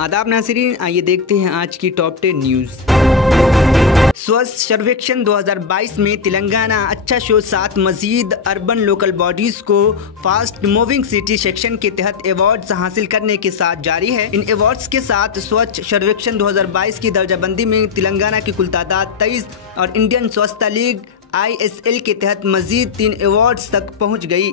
आदाब नाज़रीन, आइए देखते हैं आज की टॉप 10 न्यूज़। स्वच्छ सर्वेक्षण 2022 में तेलंगाना अच्छा शो 7 मजीद अर्बन लोकल बॉडीज को फास्ट मूविंग सिटी सेक्शन के तहत अवार्ड्स हासिल करने के साथ जारी है। इन अवार्ड्स के साथ स्वच्छ सर्वेक्षण 2022 की दर्जाबंदी में तेलंगाना की कुल तादाद 23 और इंडियन स्वच्छता लीग ISL के तहत मजीद 3 अवार्ड्स तक पहुँच गई।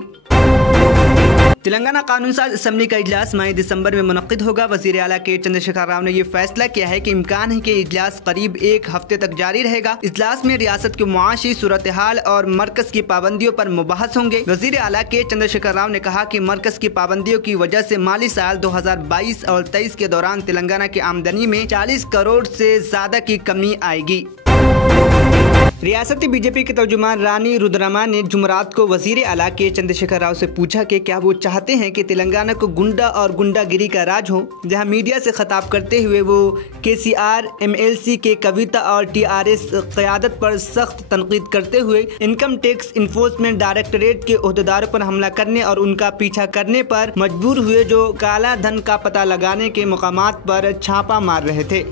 तेलंगाना कानून साज असम्बली का इजलास माह दिसंबर में मुनक्किद होगा। वज़ीर आला के चंद्रशेखर राव ने यह फैसला किया है कि इम्कान है कि इजलास करीब 1 हफ्ते तक जारी रहेगा। इजलास में रियासत की मुआशी सूरत हाल और मरकज की पाबंदियों पर मुबहस होंगे। वज़ीर आला के चंद्रशेखर राव ने कहा कि मरकज की पाबंदियों की वजह से माली साल 2022 और 23 के दौरान तेलंगाना की आमदनी में 40 करोड़ से ज्यादा की कमी आएगी। रियासती बीजेपी के तर्जुमान रानी रुद्रमा ने जुमरात को वजीर आला के चंद्रशेखर राव से पूछा कि क्या वो चाहते हैं कि तेलंगाना को गुंडा और गुंडागिरी का राज हो। जहां मीडिया से खिताब करते हुए वो KCR MLC के कविता और TRS क़यादत पर सख्त तनकीद करते हुए इनकम टैक्स इन्फोर्समेंट डायरेक्टरेट के ओहदेदारों पर हमला करने और उनका पीछा करने पर मजबूर हुए, जो काला धन का पता लगाने के मकामात पर छापा मार रहे थे।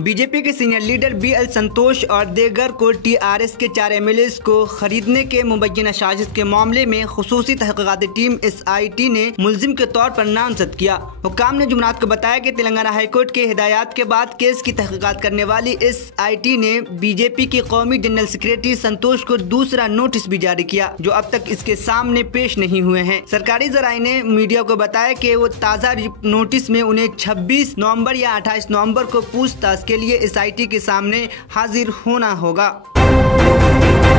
बीजेपी के सीनियर लीडर BL संतोष और देगर को TRS के 4 MLAs को खरीदने के मुबैना साजिश के मामले में खुसूसी तहक़ीक़ाती टीम SIT ने मुलजिम के तौर पर नामजद किया। हुक्काम ने जुमरात को बताया कि तेलंगाना हाईकोर्ट के हिदायत के बाद केस की तहक़ीक़ात करने वाली SIT ने बीजेपी के कौमी जनरल सेक्रेटरी संतोष को दूसरा नोटिस भी जारी किया, जो अब तक इसके सामने पेश नहीं हुए हैं। सरकारी ज़राए ने मीडिया को बताया कि वो ताज़ा नोटिस में उन्हें 26 नवंबर या 28 नवंबर को पूछताछ के लिए SIT के सामने हाजिर होना होगा।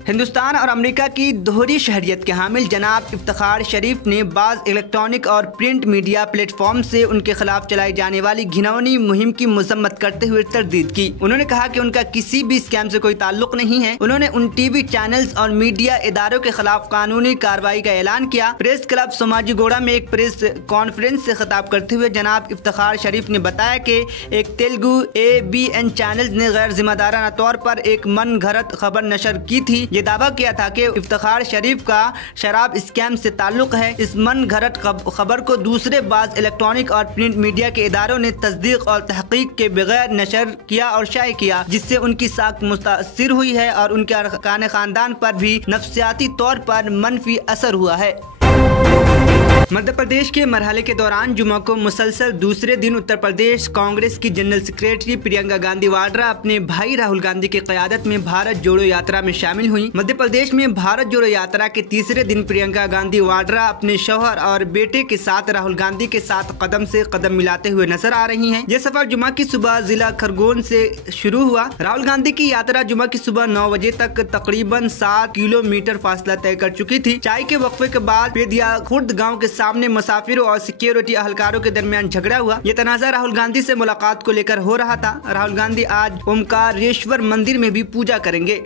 हिंदुस्तान और अमेरिका की दोहरी शहरियत के हामिल जनाब इफ्तिखार शरीफ ने बाज़ इलेक्ट्रॉनिक और प्रिंट मीडिया प्लेटफॉर्म से उनके खिलाफ चलाई जाने वाली घिनौनी मुहिम की मजम्मत करते हुए तरदीद की। उन्होंने कहा कि उनका किसी भी स्कैम से कोई ताल्लुक नहीं है। उन्होंने उन TV चैनल्स और मीडिया इदारों के खिलाफ कानूनी कार्रवाई का ऐलान किया। प्रेस क्लब सोमाजीगोड़ा में एक प्रेस कॉन्फ्रेंस से खिताब करते हुए जनाब इफ्तिखार शरीफ ने बताया कि एक तेलुगु ABN चैनल ने गैर जिम्मेदाराना तौर पर एक मन घड़त खबर नशर की थी। ये दावा किया था कि इफ्तिखार शरीफ का शराब स्कैम से ताल्लुक है। इस मन घड़त खबर को दूसरे बाज़ इलेक्ट्रॉनिक और प्रिंट मीडिया के इदारों ने तस्दीक और तहकीक के बगैर नशर किया और शाये किया, जिससे उनकी साख मुतासिर हुई है और उनके अरकान खानदान पर भी नफ्सियाती तौर पर मनफी असर हुआ है। मध्य प्रदेश के मरहले के दौरान जुमा को मुसलसल दूसरे दिन उत्तर प्रदेश कांग्रेस की जनरल सेक्रेटरी प्रियंका गांधी वाड्रा अपने भाई राहुल गांधी की क़यादत में भारत जोड़ो यात्रा में शामिल हुई। मध्य प्रदेश में भारत जोड़ो यात्रा के तीसरे दिन प्रियंका गांधी वाड्रा अपने शौहर और बेटे के साथ राहुल गांधी के साथ कदम से कदम मिलाते हुए नजर आ रही हैं। यह सफर जुमा की सुबह जिला खरगोन से शुरू हुआ। राहुल गांधी की यात्रा जुमा की सुबह 9 बजे तक तकरीबन 7 किलोमीटर फासला तय कर चुकी थी। चाय के वक्फे के बाद पेदिया खुर्द गाँव के सामने मुसाफिरों और सिक्योरिटी अहलकारों के दरमियान झगड़ा हुआ। ये तनाज़ा राहुल गांधी से मुलाकात को लेकर हो रहा था। राहुल गांधी आज ओमकारेश्वर मंदिर में भी पूजा करेंगे।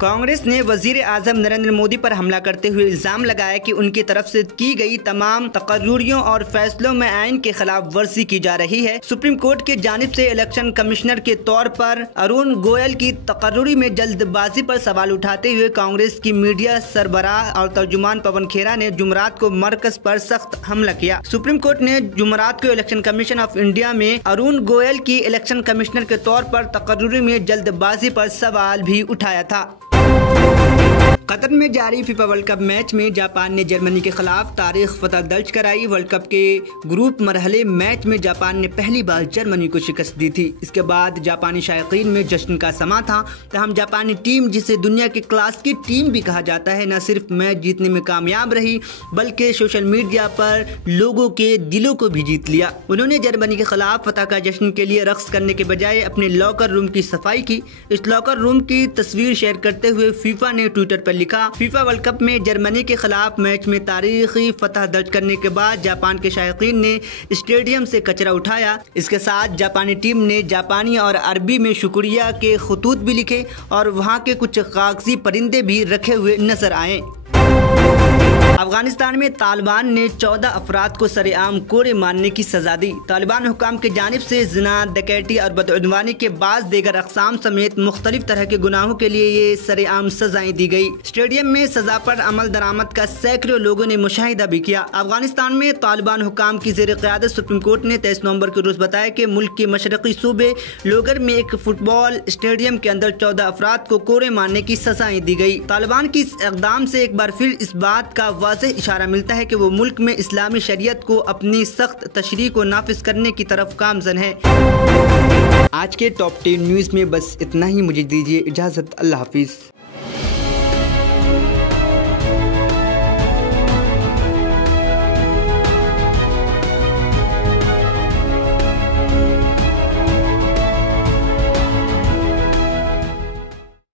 कांग्रेस ने वजीर आजम नरेंद्र मोदी पर हमला करते हुए इल्जाम लगाया कि उनकी तरफ से की गई तमाम तकर्रुरियों और फैसलों में आइन के खिलाफ वर्जी की जा रही है। सुप्रीम कोर्ट की जानिब से इलेक्शन कमिश्नर के तौर पर अरुण गोयल की तकर्रुरी में जल्दबाजी पर सवाल उठाते हुए कांग्रेस की मीडिया सरबराह और तर्जुमान पवन खेरा ने जुमरात को मरकज पर सख्त हमला किया। सुप्रीम कोर्ट ने जुमरात को इलेक्शन कमीशन ऑफ इंडिया में अरुण गोयल की इलेक्शन कमिश्नर के तौर पर तकर्रुरी में जल्दबाजी पर सवाल भी उठाया था। कतर में जारी फीफा वर्ल्ड कप मैच में जापान ने जर्मनी के खिलाफ तारीख फतह दर्ज कराई। वर्ल्ड कप के ग्रुप मरहले मैच में जापान ने पहली बार जर्मनी को शिकस्त दी थी। इसके बाद जापानी शायकीन में जश्न का समा था। तहम जापानी टीम, जिसे दुनिया के क्लास की टीम भी कहा जाता है, न सिर्फ मैच जीतने में कामयाब रही बल्कि सोशल मीडिया पर लोगों के दिलों को भी जीत लिया। उन्होंने जर्मनी के खिलाफ फतह का जश्न के लिए रक्स करने के बजाय अपने लॉकर रूम की सफाई की। इस लॉकर रूम की तस्वीर शेयर करते हुए फीफा ने ट्विटर पर लिखा, फीफा वर्ल्ड कप में जर्मनी के खिलाफ मैच में तारीखी फतह दर्ज करने के बाद जापान के शायकीन ने स्टेडियम से कचरा उठाया। इसके साथ जापानी टीम ने जापानी और अरबी में शुक्रिया के खतूत भी लिखे और वहां के कुछ कागजी परिंदे भी रखे हुए नजर आए। अफगानिस्तान में तालिबान ने 14 अफराद को सरेआम कोड़े मारने की सजा दी। तालिबान हुकाम की जानिब से जिना, डकैती और बदअदवानी के बाद दीगर अक़साम समेत मुख्तलिफ तरह के गुनाहों के लिए ये सरेआम सजाएं दी गई। स्टेडियम में सजा पर अमल दरामद का सैकड़ों लोगों ने मुशाहिदा भी किया। अफगानिस्तान में तालिबान हुकाम की ज़ेर क़यादत सुप्रीम कोर्ट ने 23 नवंबर के रोज़ बताया कि मुल्क के मशरक़ी सूबे लोगर में एक फुटबॉल स्टेडियम के अंदर 14 अफराद को कोड़े मारने की सजाएं दी गई। तालिबान की इस इक़दाम से एक बार फिर इस बात का वाज़ेह इशारा मिलता है कि वो मुल्क में इस्लामी शरीयत को अपनी सख्त तशरीह को नाफिज करने की तरफ गामज़न है। आज के टॉप 10 न्यूज़ में बस इतना ही। मुझे दीजिए इजाज़त। अल्लाह हाफिज़।